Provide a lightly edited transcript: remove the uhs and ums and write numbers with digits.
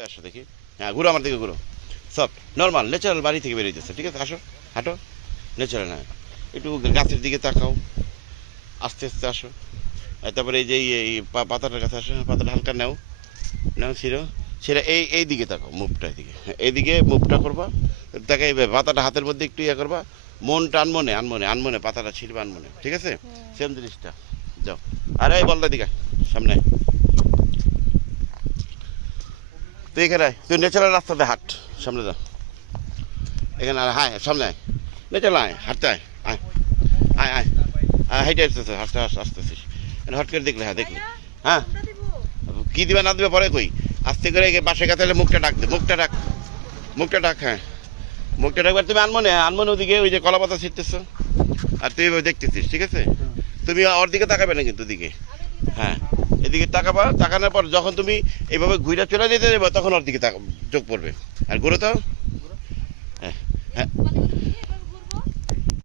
আসো দেখি। হ্যাঁ, ঘুরো আমার দিকে, ঘুরো। সফট নর্মাল ন্যাচারাল বাড়ি থেকে বেরিয়েছে, ঠিক আছে? আসো, হাঁটো। ন্যাচারাল, হ্যাঁ। একটু গাছের দিকে তাকাও, আস্তে আস্তে আসো। তারপরে এই যে পাতাটার কাছে আসো, পাতাটা হালকা নাও, নাও ছিঁড়ো। ছিঁড়ে এই দিকে তাকাও, মুভটা এদিকে, হ্যাঁ, এইদিকে মুভটা করবা। তাকে এই পাতাটা হাতের মধ্যে একটু ইয়ে করবা। মনটা আনমনে আনমনে আনমনে পাতাটা ছিঁড়বা আনমনে, ঠিক আছে? সেম জিনিসটা। যাও। আরে এই বলদা দিকে সামনে। তুই এখানে আয়, তুই ন্যাচারাল রাস্তাতে হাঁট, সামনে যা। এখানে আর হায় সামনে আয়, ন্যাচারাল আয়, হাঁটতে আয়, আয় আয় আয় আয়, হাইটে আসতেছে, হাঁটতে আসতেছিস। হট করে দেখলে, হ্যাঁ দেখলে, হ্যাঁ। কি দিবে না দিবে পরে কই, আস্তে করে বাসে কাছে মুখটা ডাক দে, মুখটা ডাক, মুখটা ডাক, হ্যাঁ মুখটা ডাকবার। তুমি আনমনে আনমনে ওদিকে ওই যে কলা পাতা ছিটতেছো, আর তুই এভাবে দেখতেছিস, ঠিক আছে? তুমি ওর দিকে তাকাবে না কিন্তু, দিকে, হ্যাঁ এদিকে তাকাবা। তাকানোর পর যখন তুমি এইভাবে ঘুরে চলে যেতে যাবে তখন ওর দিকে চোখ পড়বে। আর ঘুরে তো, হ্যাঁ হ্যাঁ